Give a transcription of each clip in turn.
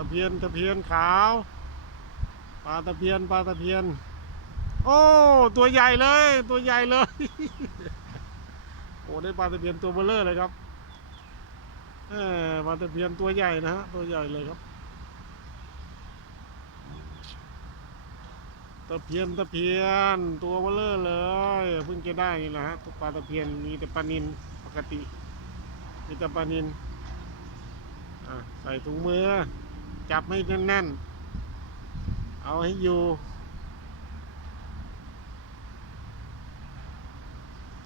ตะเพียนตะเพียนขาวปลาตะเพียนปลาตะเพียน โอ้ ตัวใหญ่เลย ตัวใหญ่เลย โอ้ได้ปลาตะเพียนตัวเบลเลอร์เลยครับเออปลาตะเพียนตัวใหญ่นะฮะตัวใหญ่เลยครับตะเพียนตะเพียนตัวเบลเลอร์เลยเพิ่งจะได้นี่นะฮะตัวปลาตะเพียนมีแต่ปลานินปกติมีแต่ปลานินอะใส่ถุงมือ จับให้แน่นๆ เอาให้อยู่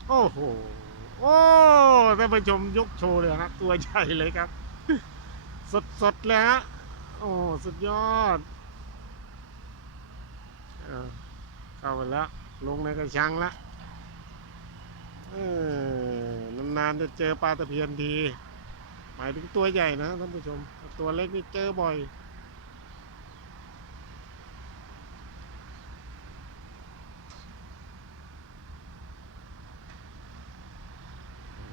โอ้โห โอ้ท่านผู้ชมยกโชว์เลยฮะตัวใหญ่เลยครับ สดๆเลยฮะ โอ้ สุดยอด เข้าไปแล้ว ลงในกระชังแล้วเออนานๆจะเจอปลาตะเพียนทีหมายถึงตัวใหญ่นะท่านผู้ชม ตัวเล็กนี่เจอบ่อย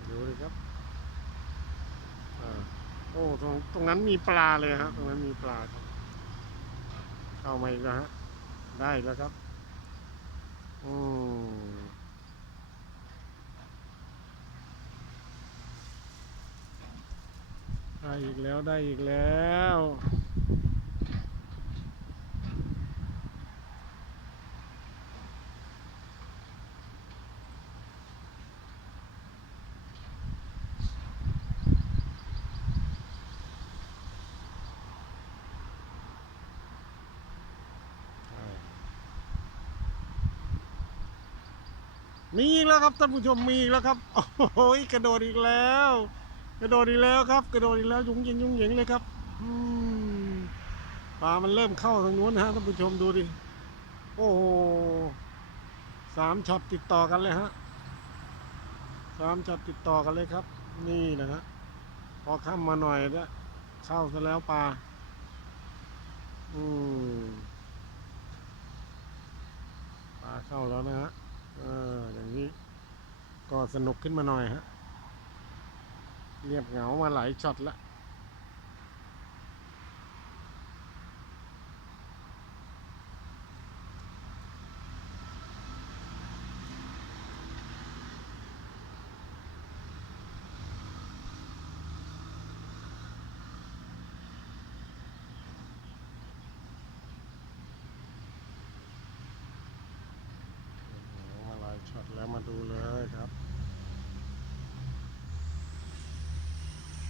ดูเลยครับอาโอ้ตรงตรงนั้นมีปลาเลยฮะ ตรงนั้นมีปลาครับ เข้ามาอีกแล้วฮะ ได้แล้วครับ อืม ได้อีกแล้วได้อีกแล้วมีอีกแล้วครับท่านผู้ชมมีอีกแล้วครับ โอ้โหกระโดดอีกแล้ว กระโดดอีกแล้วครับ กระโดดอีกแล้วยุงยิงยุงยิงเลยครับปลามันเริ่มเข้าทางนู้นนะฮะท่านผู้ชมดูดิ โอ้โหสามช็อตติดต่อกันเลยฮะสามช็อตติดต่อกันเลยครับ นี่นะฮะพอข้ามมาหน่อยแล้วเข้าซะแล้วปลาอืมปลาเข้าแล้วนะฮะเอออย่างนี้ก็สนุกขึ้นมาหน่อยฮะ เรียบเหงามาหลายช็อตละเหงามาหลายช็อตแล้วมาดูเลยครับ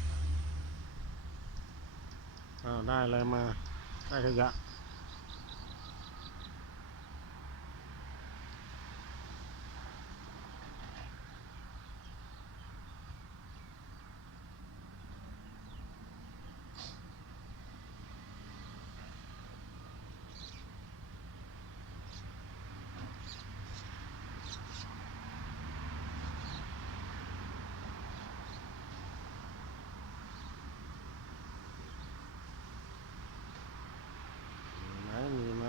อ้าว ได้อะไรมาได้ขยะ มีไหมมีไหม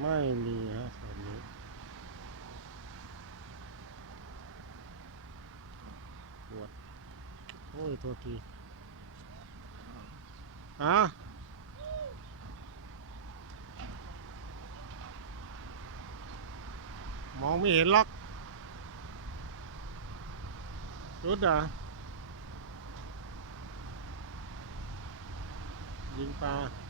ไม่มีฮะส่วนนี้ปวดโอ้ยตัวทีอะมองไม่เห็นล็อกรุดอะยิงปลา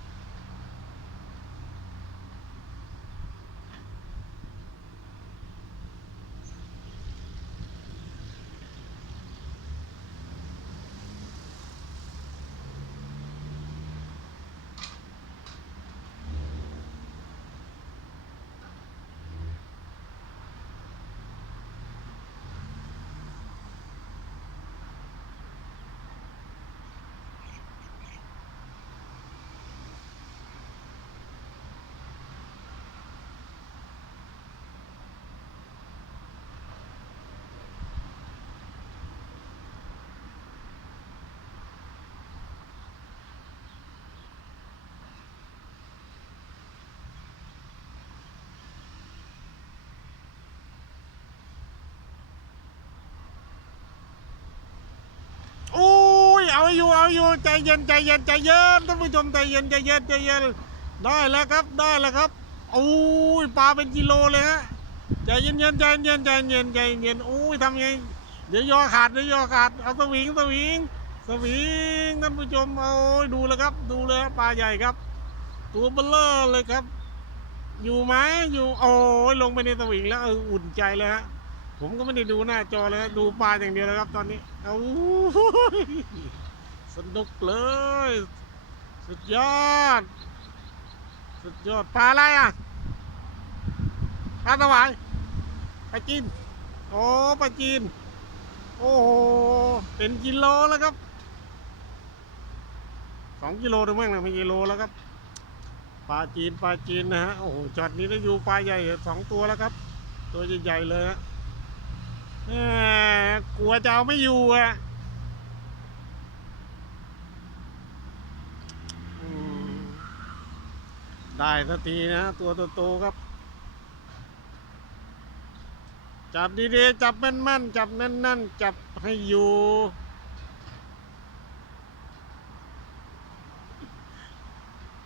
ใจเย็นใจเย็นใจเย็นท่านผู้ชมใจเย็นใจเย็นใจเย็นได้แล้วครับได้แล้วครับโอ้ยปลาเป็นกิโลเลยฮะใจเย็นเย็นใจเย็นใจเย็นใจเย็นโอ้ยทำไงเดี๋ยวยอขาดเดี๋ยวยอขาดเอาสวิงสวิงสวิงท่านผู้ชมโอ้ยดูแล้วครับ ดูเลยปลาใหญ่ครับ ตัวเบลเลอร์เลยครับ อยู่ไหมอยู่โอ้ยลงไปในสวิงแล้วเอออุ่นใจเลยฮะผมก็ไม่ได้ดูหน้าจอเลยดูปลาอย่างเดียวเลยครับตอนนี้เอา สนุกเลย สุดยอด สุดยอดปลาอะไรอะปลาสวายปลาจีนโอ้ปลาจีน โอ้โหเป็นกิโลแล้วครับสองกิโลถึงมั้งนะไม่กิโลแล้วครับปลาจีนปลาจีนนะฮะโอ้โหจอดนี้ได้อยู่ปลาใหญ่สองตัวแล้วครับ ตัวใหญ่ๆเลยฮะกลัวจะเอาไม่อยู่อะอืม ได้สักทีนะ ตัวโตๆครับ จับดีๆ จับแม่นๆ จับแน่นๆ จับให้อยู่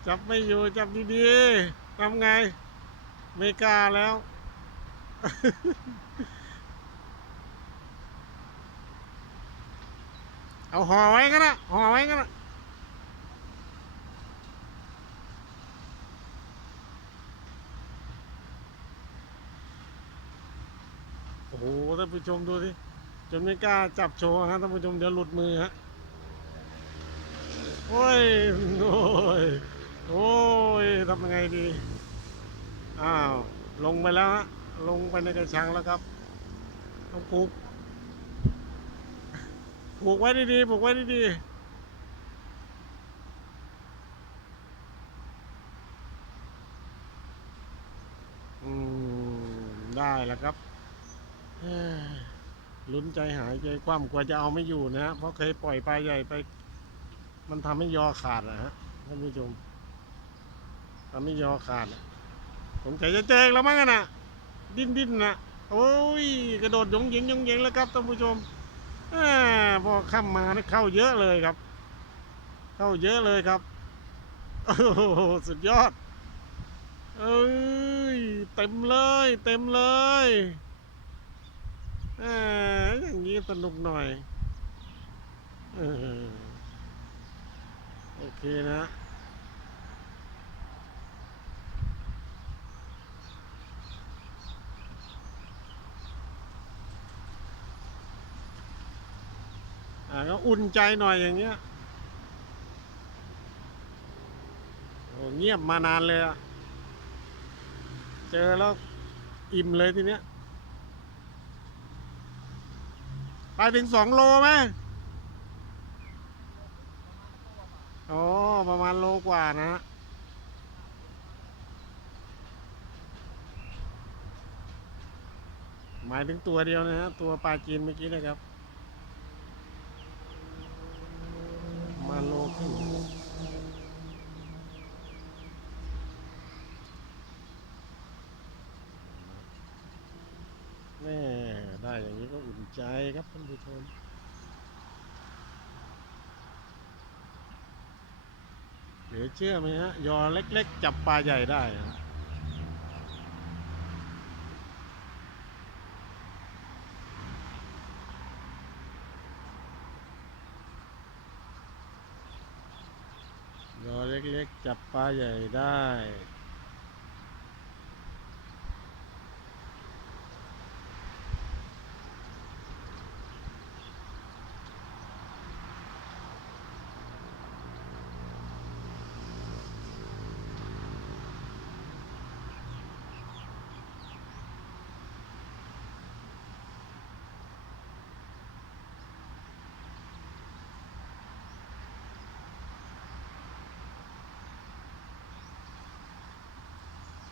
จับไม่อยู่ จับดีๆทำไง ไม่กล้าแล้วเอาห่อไว้ก็ได้ห่อไว้ก็ได้ โอ้โหท่านผู้ชมดูสิจนไม่กล้าจับโชว์ฮะท่านผู้ชมเดี๋ยวหลุดมือฮะโอ้ยโอ้ยโอ้ยทำยังไงดี อ้าว ลงไปแล้วฮะลงไปในกระชังแล้วครับต้องผูกผูกไว้ดีๆผูกไว้ดีๆอืมได้แล้วครับ ลุ้นใจหายใจคว่ำกว่าจะเอาไม่อยู่นะฮะเพราะเคยปล่อยปลาใหญ่ไป มันทำให้ยอขาดนะฮะท่านผู้ชมทำให้ยอขาดผมใจจะเจออีกแล้วมั้งนะดิ้นดิ้นนะโอ้ยกระโดดยงเหยงยงเหยงแล้วครับท่านผู้ชมอพอข้ามมาเข้าเยอะเลยครับ เข้าเยอะเลยครับโอ้โหสุดยอดเอ้ยเต็มเลย เต็มเลย อ่าอย่างนี้สนุกหน่อยออโอเคนะอ่าก็อุ่นใจหน่อยอย่างเงี้ยโอ้เงียบมานานเลยอะเจอแล้วอิ่มเลยทีเนี้ย ไปถึงสองโลไหมอ๋อประมาณโลกว่านะหมายถึงตัวเดียวนะฮะตัวปลาจีนเมื่อกี้นะครับ มาโลครึ่งแม่ได้อย่าง นี้ก็อุ่นใจครับท่านผู้ชมเหลือเชื่อไหมฮะ ยอเล็กๆ จับปลาใหญ่ได้ฮะยอเล็กๆ จับปลาใหญ่ได้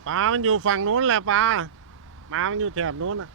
ปลามันอยู่ฝั่งนู้นแหละปลาปลามันอยู่แถบนู้นอะ